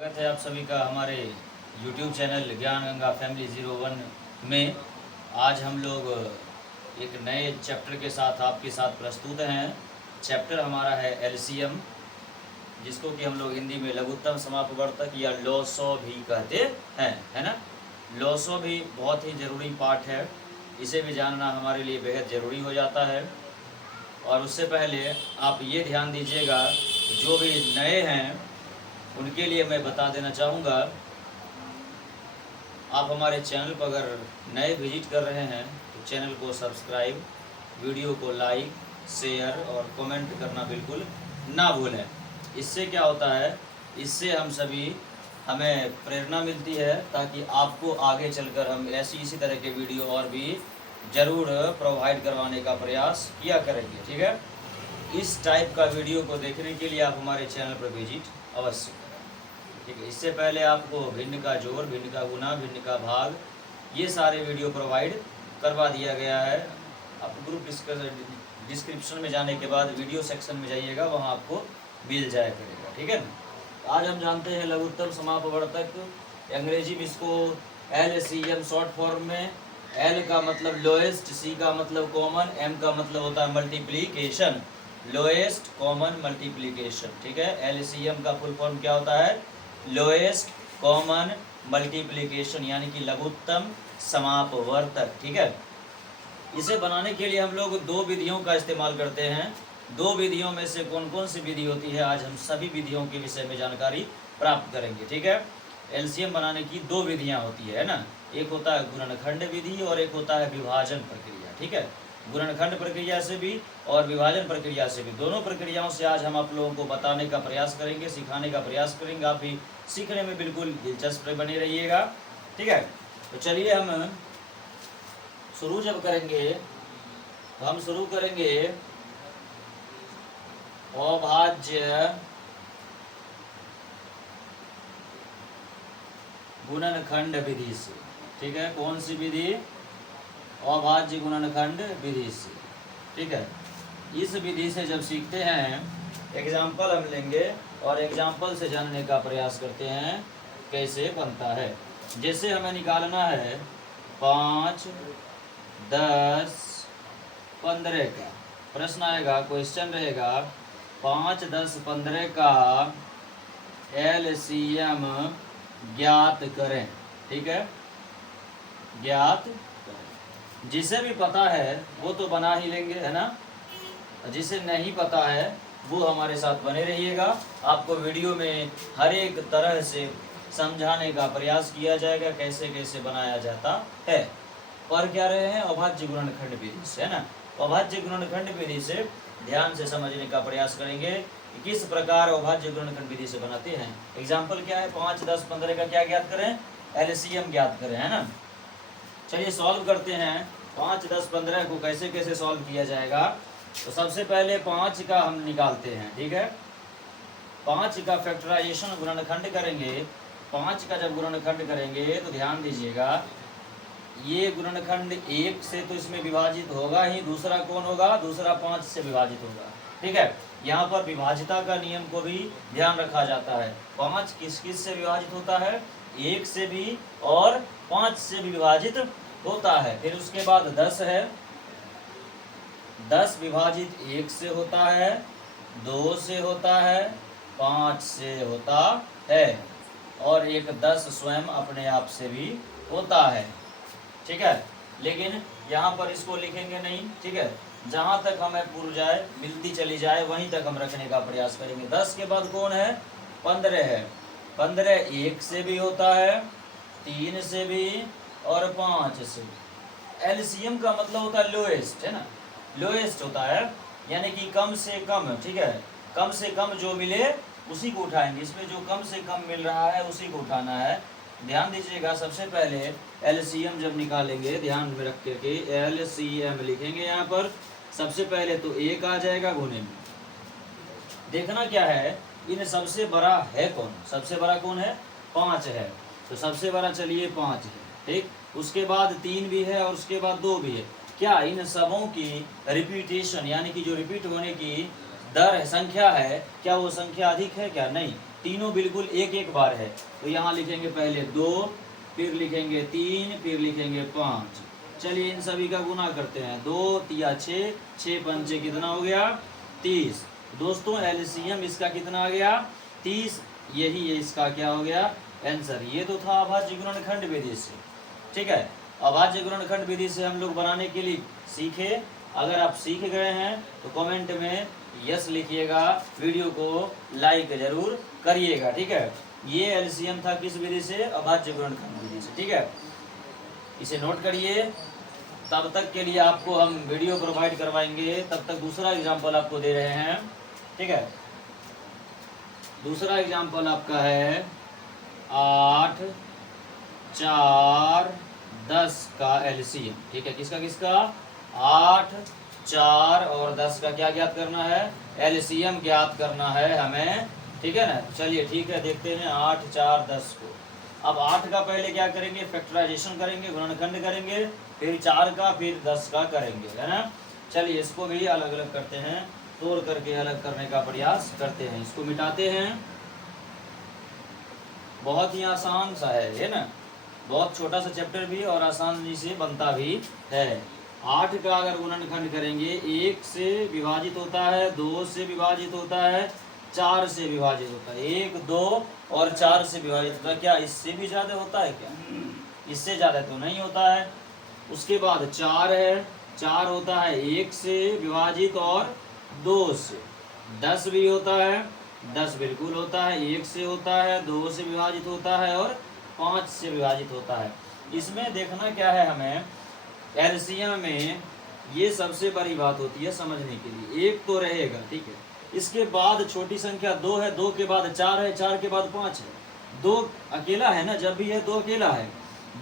स्वागत है आप सभी का हमारे YouTube चैनल ज्ञान गंगा फैमिली 01 में। आज हम लोग एक नए चैप्टर के साथ आपके साथ प्रस्तुत हैं। चैप्टर हमारा है LCM, जिसको कि हम लोग हिंदी में लघुत्तम समापवर्तक या लॉसो भी कहते हैं, है ना। लॉसो भी बहुत ही ज़रूरी पार्ट है, इसे भी जानना हमारे लिए बेहद ज़रूरी हो जाता है। और उससे पहले आप ये ध्यान दीजिएगा, जो भी नए हैं उनके लिए मैं बता देना चाहूँगा, आप हमारे चैनल पर अगर नए विजिट कर रहे हैं तो चैनल को सब्सक्राइब, वीडियो को लाइक, शेयर और कमेंट करना बिल्कुल ना भूलें। इससे क्या होता है, इससे हमें प्रेरणा मिलती है, ताकि आपको आगे चलकर हम इसी तरह के वीडियो और भी ज़रूर प्रोवाइड करवाने का प्रयास किया करेंगे। ठीक है, इस टाइप का वीडियो को देखने के लिए आप हमारे चैनल पर विजिट अवश्य करें। ठीक है, इससे पहले आपको भिन्न का जोड़, भिन्न का गुना, भिन्न का भाग, ये सारे वीडियो प्रोवाइड करवा दिया गया है। आप ग्रुप डिस्क्रिप्शन में जाने के बाद वीडियो सेक्शन में जाइएगा, वहाँ आपको मिल जाया करेगा। ठीक है ना। आज हम जानते हैं लघुत्तम समापवर्तक, अंग्रेजी में इसको LCM शॉर्ट फॉर्म में। L का मतलब लोएस्ट, C का मतलब कॉमन, M का मतलब होता है मल्टीप्लीकेशन, लोएस्ट कॉमन मल्टीप्लीकेशन। ठीक है, LCM का फुल फॉर्म क्या होता है? लोएस्ट कॉमन मल्टीप्लीकेशन, यानी कि लघुत्तम समापवर्तक। ठीक है, इसे बनाने के लिए हम लोग दो विधियों का इस्तेमाल करते हैं। दो विधियों में से कौन कौन सी विधि होती है, आज हम सभी विधियों के विषय में जानकारी प्राप्त करेंगे। ठीक है, LCM बनाने की दो विधियां होती है ना। एक होता है गुणनखंड विधि और एक होता है विभाजन प्रक्रिया। ठीक है, गुणनखंड प्रक्रिया से भी और विभाजन प्रक्रिया से भी, दोनों प्रक्रियाओं से आज हम आप लोगों को बताने का प्रयास करेंगे, सिखाने का प्रयास करेंगे। आप भी सीखने में बिल्कुल दिलचस्प बने रहिएगा। ठीक है, तो चलिए हम शुरू जब करेंगे तो हम शुरू करेंगे अभाज्य गुणनखंड विधि से। ठीक है, कौन सी विधि? अभाज्य गुणनखंड विधि से। ठीक है, इस विधि से जब सीखते हैं, एग्जाम्पल हम लेंगे और एग्जाम्पल से जानने का प्रयास करते हैं कैसे बनता है। जैसे हमें निकालना है 5, 10, 15 का प्रश्न आएगा, क्वेश्चन रहेगा 5, 10, 15 का LCM ज्ञात करें। ठीक है, ज्ञात करें। जिसे भी पता है वो तो बना ही लेंगे, है ना। जिसे नहीं पता है वो हमारे साथ बने रहिएगा। आपको वीडियो में हर एक तरह से समझाने का प्रयास किया जाएगा, कैसे कैसे बनाया जाता है। पर क्या रहे हैं? अभाज्य गुणनखंड विधि से, है ना। अभाज्य गुणनखंड विधि से ध्यान से समझने का प्रयास करेंगे कि किस प्रकार अभाज्य गुणनखंड विधि से बनाते हैं। एग्जाम्पल क्या है? 5, 10, 15 का क्या ज्ञात करें? LCM ज्ञात करें, है ना। चलिए सॉल्व करते हैं। 5, 10, 15 को कैसे कैसे सॉल्व किया जाएगा। तो सबसे पहले 5 का हम निकालते हैं। ठीक है, 5 का फैक्टराइजेशन गुणनखंड करेंगे। 5 का जब गुणनखंड करेंगे तो ध्यान दीजिएगा, ये गुणनखंड 1 से तो इसमें विभाजित होगा ही, दूसरा कौन होगा? दूसरा 5 से विभाजित होगा। ठीक है, यहाँ पर विभाजिता का नियम को भी ध्यान रखा जाता है। 5 किस किस से विभाजित होता है? 1 से भी और 5 से भी विभाजित होता है। फिर उसके बाद 10 है, 10 विभाजित 1 से होता है, 2 से होता है, 5 से होता है और एक 10 स्वयं अपने आप से भी होता है। ठीक है, लेकिन यहाँ पर इसको लिखेंगे नहीं। ठीक है, जहाँ तक हमें पूर्व जाए, मिलती चली जाए, वहीं तक हम रखने का प्रयास करेंगे। 10 के बाद कौन है? 15 है। 15 1 से भी होता है, 3 से भी और 5 से। LCM का मतलब होता है लोएस्ट, है ना। लोएस्ट होता है यानी कि कम से कम। ठीक है, कम से कम जो मिले उसी को उठाएंगे। इसमें जो कम से कम मिल रहा है उसी को उठाना है। ध्यान दीजिएगा, सबसे पहले LCM जब निकालेंगे, ध्यान में रख करके LCM लिखेंगे। यहाँ पर सबसे पहले तो 1 आ जाएगा गुणे में। देखना क्या है, इन सबसे बड़ा है कौन? सबसे बड़ा कौन है? 5 है। तो सबसे बड़ा चलिए 5 है। ठीक, उसके बाद 3 भी है और उसके बाद 2 भी है। क्या इन सबों की रिपीटेशन, यानी कि जो रिपीट होने की दर है, संख्या है, क्या वो संख्या अधिक है? क्या नहीं, तीनों बिल्कुल एक एक बार है। तो यहाँ लिखेंगे पहले 2, फिर लिखेंगे 3, फिर लिखेंगे 5। चलिए इन सभी का गुना करते हैं। 2 तिया 6, 6 पंचे कितना हो गया 30। दोस्तों एलसीएम इसका कितना आ गया 30। यही है इसका क्या हो गया आंसर। ये तो था अभाज्य गुणनखंड विधि से। ठीक है, अभाज्य गुणनखंड विधि से हम लोग बनाने के लिए सीखे। अगर आप सीख गए हैं तो कमेंट में यस लिखिएगा, वीडियो को लाइक जरूर करिएगा। ठीक है, ये एलसीएम था किस विधि से, अभाज्य गुणनखंड विधि से। ठीक है, इसे नोट करिए। तब तक के लिए आपको हम वीडियो प्रोवाइड करवाएंगे, तब तक दूसरा एग्जाम्पल आपको दे रहे हैं। ठीक है, दूसरा एग्जाम्पल आपका है 8, 4, 10 का एलसीएम। ठीक है, किसका किसका 8, 4 और 10 का क्या ज्ञात करना है, एलसीएम ज्ञात करना है हमें। ठीक है ना, चलिए ठीक है, देखते हैं 8, 4, 10 को। अब 8 का पहले क्या करेंगे, फैक्टराइजेशन करेंगे, गुणनखंड करेंगे, फिर 4 का, फिर 10 का करेंगे, है ना। चलिए इसको भी अलग अलग करते हैं, तोड़ करके अलग करने का प्रयास करते हैं। इसको मिटाते हैं। बहुत ही आसान सा है ना, बहुत छोटा सा चैप्टर भी और आसानी से बनता भी है। 8 का अगर गुणनखंड करेंगे, 1 से विभाजित होता है, 2 से विभाजित होता है, 4 से विभाजित होता है। 1, 2 और 4 से विभाजित होता है। क्या इससे भी ज़्यादा होता है क्या, इससे ज़्यादा तो नहीं होता है। उसके बाद 4 है, 4 होता है 1 से विभाजित और 2 से। 10 भी होता है, 10 बिल्कुल होता है, 1 से होता है, 2 से विभाजित होता है और 5 से विभाजित होता है। इसमें देखना क्या है हमें, एलसीएम में ये सबसे बड़ी बात होती है समझने के लिए। 1 तो रहेगा, ठीक है, इसके बाद छोटी संख्या 2 है, 2 के बाद 4 है, 4 के बाद 5 है। 2 अकेला है ना, जब भी है 2 अकेला है,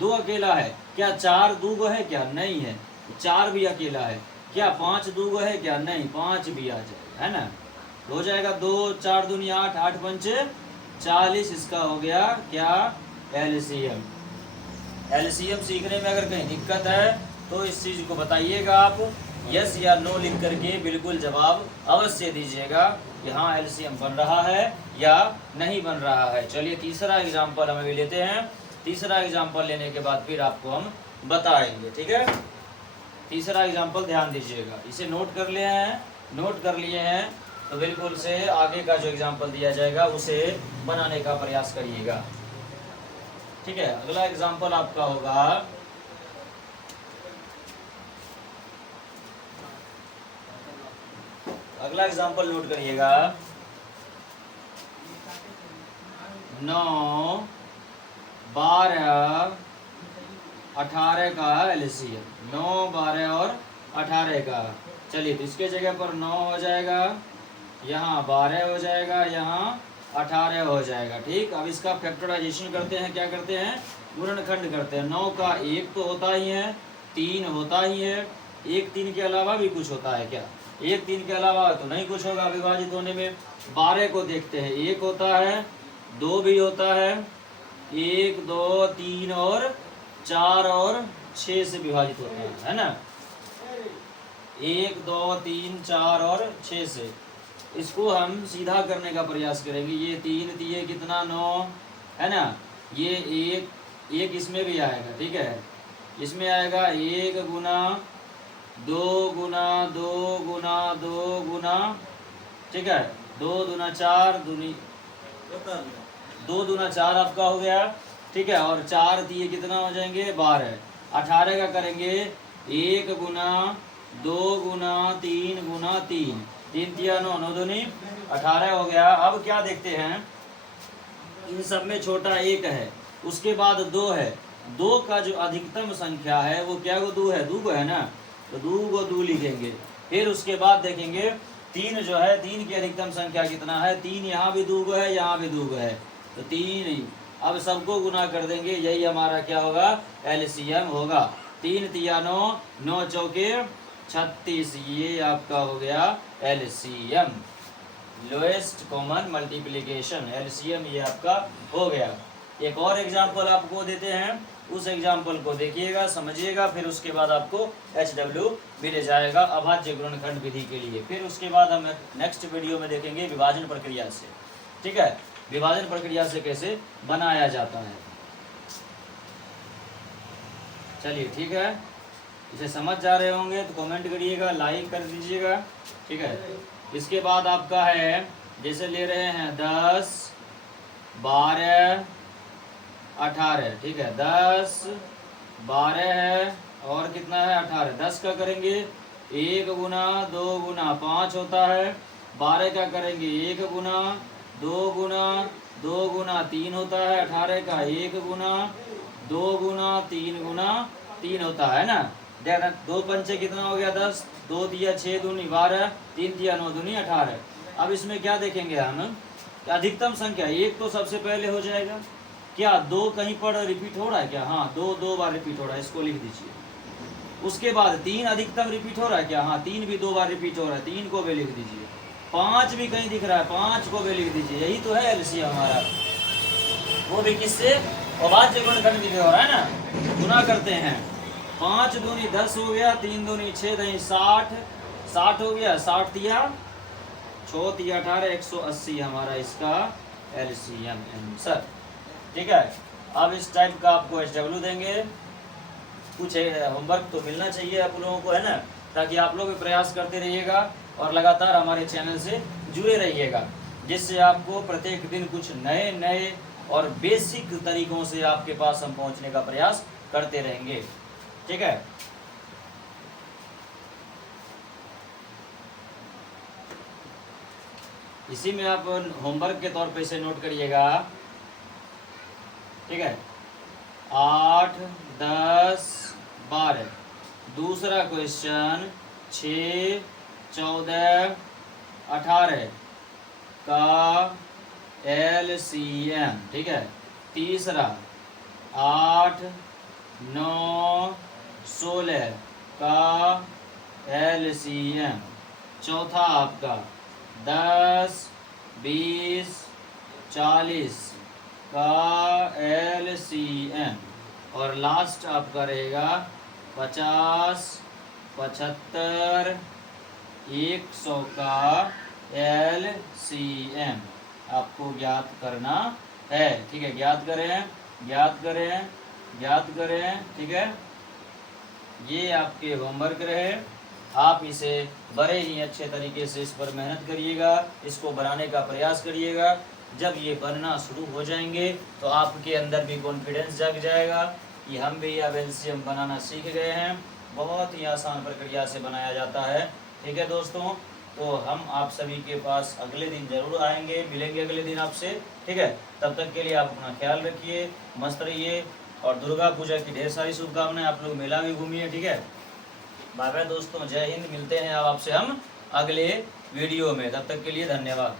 2 अकेला है। क्या 4 दूगो है क्या, नहीं है, 4 भी अकेला है। क्या 5 दूगो है क्या, नहीं, 5 भी आ जाएगा, है ना। हो जाएगा 2, 4 दूनी 8, 8 पंचे 40। इसका हो गया क्या एलसीएम। एलसीएम सीखने में अगर कहीं दिक्कत है तो इस चीज को बताइएगा आप, यस या नो लिख करके बिल्कुल जवाब अवश्य दीजिएगा कि हाँ एलसीएम बन रहा है या नहीं बन रहा है। चलिए तीसरा एग्जाम्पल हम अभी लेते हैं। तीसरा एग्जाम्पल लेने के बाद फिर आपको हम बताएंगे। ठीक है, तीसरा एग्जाम्पल ध्यान दीजिएगा, इसे नोट कर लिए हैं, नोट कर लिए हैं तो बिल्कुल से आगे का जो एग्जाम्पल दिया जाएगा उसे बनाने का प्रयास करिएगा। ठीक है, अगला एग्जाम्पल आपका होगा अगला एग्जाम्पल नोट करिएगा 9, 12, 18 का एलसीएम। 9, 12 और 18 का। चलिए तो इसके जगह पर 9 हो जाएगा, यहाँ 12 हो जाएगा, यहाँ 18 हो जाएगा। ठीक, अब इसका फैक्टराइजेशन करते हैं, क्या करते हैं, गुणनखंड करते हैं। 9 का 1 तो होता ही है, 3 होता ही है, 1 3 के अलावा भी कुछ होता है क्या, 1 3 के अलावा तो नहीं कुछ होगा विभाजित होने में। 12 को देखते हैं, 1 होता है, 2 भी होता है, 1 2 3 और 4 और 6 से विभाजित होता है ना। 1 2 3 4 और 6 से। इसको हम सीधा करने का प्रयास करेंगे। ये 3 दिए कितना 9 है ना, ये 1 इसमें भी आएगा। ठीक है, इसमें आएगा 1 गुना 2 गुना 2 गुना 2 गुना, ठीक है, 2 दूना 4 दूनी 2 दूना 4 आपका हो गया। ठीक है, और 4 दिए कितना हो जाएंगे 12। 18 का करेंगे 1 गुना 2 गुना 3 गुना 3, 3 तिया 9, 9 दूनी 18 हो गया। अब क्या देखते हैं, इन सब में छोटा 1 है, उसके बाद 2 है। 2 का जो अधिकतम संख्या है वो क्या गो 2 है, 2 गो है ना, तो 2 गो 2 लिखेंगे। फिर उसके बाद देखेंगे 3 जो है, 3 की अधिकतम संख्या कितना है, 3 यहाँ भी 2 गो है, यहाँ भी 2 गो है, तो 3। अब सबको गुना कर देंगे, यही हमारा क्या होगा एलसीएम होगा। 3 तिया 9, 9 चौके 36, ये आपका हो गया LCM, lowest common multiplication, LCM ये आपका हो गया। एक और एग्जाम्पल आपको देते हैं, उस एग्जाम्पल को देखिएगा, समझिएगा, फिर उसके बाद आपको HW मिल जाएगा अभाज्य गुणनखंड विधि के लिए। फिर उसके बाद हम नेक्स्ट वीडियो में देखेंगे विभाजन प्रक्रिया से। ठीक है, विभाजन प्रक्रिया से कैसे बनाया जाता है। चलिए ठीक है, इसे समझ जा रहे होंगे तो कमेंट करिएगा, लाइक कर दीजिएगा। ठीक है, इसके बाद आपका है जैसे ले रहे हैं 10, 12, 18। ठीक है, 10, 12 है और कितना है 18। 10 का करेंगे 1 गुना 2 गुना 5 होता है। 12 का करेंगे 1 गुना 2 गुना 2 गुना 3 होता है। 18 का 1 गुना 2 गुना 3 गुना 3 होता है ना। 2 पंचे कितना हो गया 10, 2 दिया 6 दूनी 12, 3 दिया 9 दूनी 18। अब इसमें क्या देखेंगे हम, अधिकतम संख्या 1 तो सबसे पहले हो जाएगा। क्या 2 कहीं पर रिपीट हो रहा है क्या? हाँ, 2 बार रिपीट हो रहा है, इसको लिख दीजिए। उसके बाद 3 अधिकतम रिपीट हो रहा है क्या? हाँ, 3 भी 2 बार रिपीट हो रहा है, 3 को भी लिख दीजिए। 5 भी कहीं दिख रहा है, 5 को भी लिख दीजिए। यही तो है एलसीएम हमारा, वो भी किससे? अभाज्य गुणनखंड विधि हो रहा है ना, गुना करते हैं। 5 दूनी 10 हो गया, 3 दूनी 6 दही 60, 60 हो गया। 60 दिया 6 दिया 18, 180 हमारा इसका एलसीएम आंसर। ठीक है, अब इस टाइप का आपको SW देंगे। कुछ होमवर्क तो मिलना चाहिए आप लोगों को, है ना, ताकि आप लोग भी प्रयास करते रहिएगा और लगातार हमारे चैनल से जुड़े रहिएगा, जिससे आपको प्रत्येक दिन कुछ नए नए और बेसिक तरीकों से आपके पास हम पहुंचने का प्रयास करते रहेंगे। ठीक है, इसी में आप होमवर्क के तौर पे इसे नोट करिएगा। ठीक है, 8, 10, 12। दूसरा क्वेश्चन 6, 14, 18 का LCM। ठीक है, तीसरा 8, 9, 16 का LCM। चौथा आपका 10, 20, 40 का LCM। और लास्ट आपका रहेगा 50, 75, 100 का LCM आपको ज्ञात करना है। ठीक है, ज्ञात करें, ज्ञात करें, ज्ञात करें। ठीक है, ये आपके होमवर्क रहे। आप इसे बड़े ही अच्छे तरीके से इस पर मेहनत करिएगा, इसको बनाने का प्रयास करिएगा। जब ये बनना शुरू हो जाएंगे तो आपके अंदर भी कॉन्फिडेंस जग जाएगा कि हम भी अब एलसीएम बनाना सीख गए हैं। बहुत ही आसान प्रक्रिया से बनाया जाता है। ठीक है दोस्तों, तो हम आप सभी के पास अगले दिन जरूर आएंगे, मिलेंगे अगले दिन आपसे। ठीक है, तब तक के लिए आप अपना ख्याल रखिए, मस्त रहिए और दुर्गा पूजा की ढेर सारी शुभकामनाएं। आप लोग मेला भी घूमिए। ठीक है, बाय बाय दोस्तों, जय हिंद। मिलते हैं अब आपसे हम अगले वीडियो में, तब तक के लिए धन्यवाद।